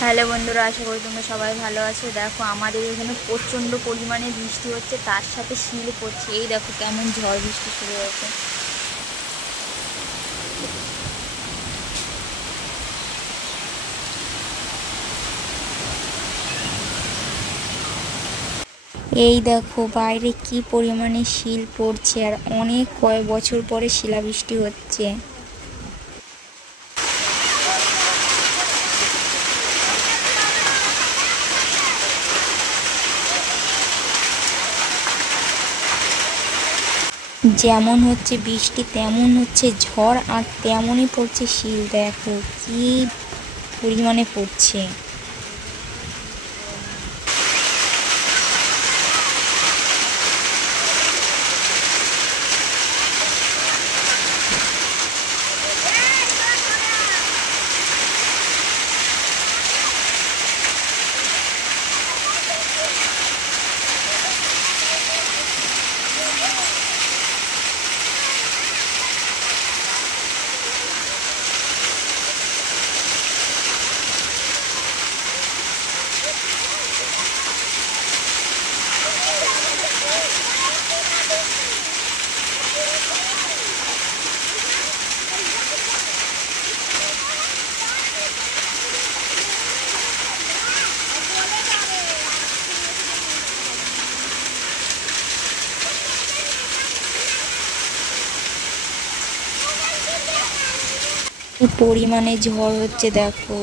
Hello বন্ধুরা, আশা করি তোমরা সবাই ভালো আছো। দেখো আমাদের এখানে প্রচণ্ড পরিমাণে বৃষ্টি হচ্ছে, তার সাথে শিল পড়ছে। এই দেখো কেমন ঝড় বৃষ্টি শুরু হয়েছে। এই দেখো বাইরে কি পরিমাণে শিল পড়ছে, আর অনেক কয়েক বছর পরে শিলাবৃষ্টি হচ্ছে। যেমন হচ্ছে বৃষ্টি, তেমন হচ্ছে ঝড়, আর তেমনই পড়ছে শিল। দেখো কি পরিমাণে পড়ছে। কি পরিমাণে ঝড় হচ্ছে দেখো।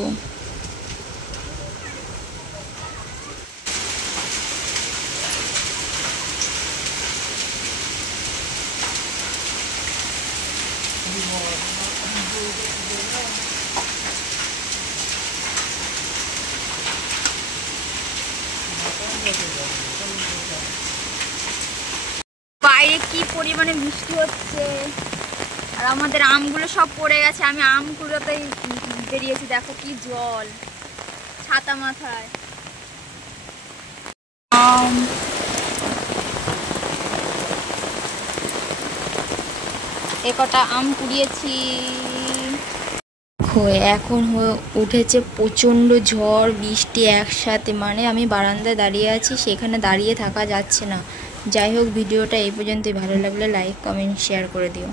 বাইরে কি পরিমাণে বৃষ্টি হচ্ছে, আর আমাদের আমগুলো সব পড়ে গেছে। আমি আমগুলোতেই বেরিয়েছি, দেখো কি জল, ছাতা মাথায়। আম কটা আম কুড়িয়েছি। এখন উঠেছে প্রচণ্ড ঝড় বৃষ্টি একসাথে, মানে আমি বারান্দায় দাঁড়িয়ে আছি, সেখানে দাঁড়িয়ে থাকা যাচ্ছে না। যাই হোক, ভিডিওটা এই পর্যন্তই। ভালো লাগলে লাইক কমেন্ট শেয়ার করে দিও।